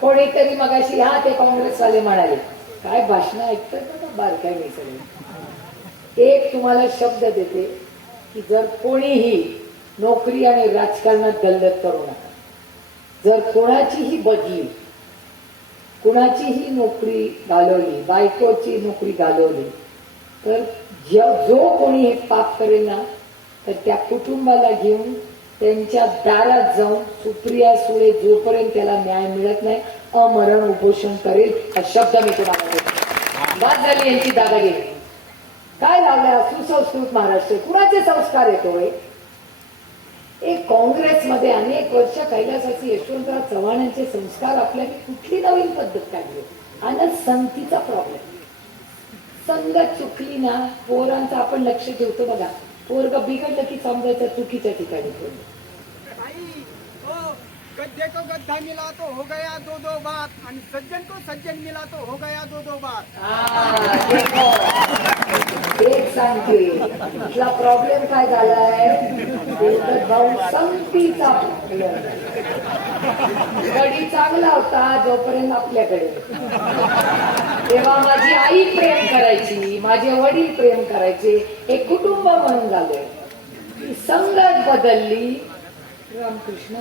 कोणीतरी मगाशी हा ते काँग्रेसवाले म्हणाले. काय भाषण ऐकतात ना बारकाय मी सगळे. एक तुम्हाला शब्द देते की जर कोणीही नोकरी आणि राजकारणात गल्लत करू नका. जर कोणाचीही बदली कुणाचीही नोकरी घालवली बायकोची नोकरी घालवली तर ज- जो कोणी हे पाप करेल ना तर त्या कुटुंबाला घेऊन त्यांच्या दारात जाऊन सुप्रिया सुळे जोपर्यंत त्याला न्याय मिळत नाही अमरण उपोषण करेल हा शब्द मी तुम्हाला देतो. बाद झाली यांची दादागिरी. काय लावल्या सुसंस्कृत महाराष्ट्र? कुणाचे संस्कार येतोय एक काँग्रेसमध्ये अनेक वर्ष कैलासाचे यशवंतराव चव्हाण यांचे संस्कार आपल्याला कुठली नवीन पद्धत काढली? आणि संतीचा प्रॉब्लेम संगत चुकली ना पोरांचं आपण लक्ष ठेवतो बघा. पोरग बिघडलं की समजायचं चुकीच्या ठिकाणी ओ गड्ढे को गड्ढा मिला तो हो गया दो दो बात आणि सज्जन को सज्जन मिला तो हो गया दो दो बात हा, देखो. एक सांगते इथला प्रॉब्लेम काय झालाय भाऊ. गडी चांगला होता जोपर्यंत आपल्याकडे तेव्हा माझी आई प्रेम करायची माझे वडील प्रेम करायचे हे कुटुंब म्हणून झालंय. संगत बदलली. रामकृष्ण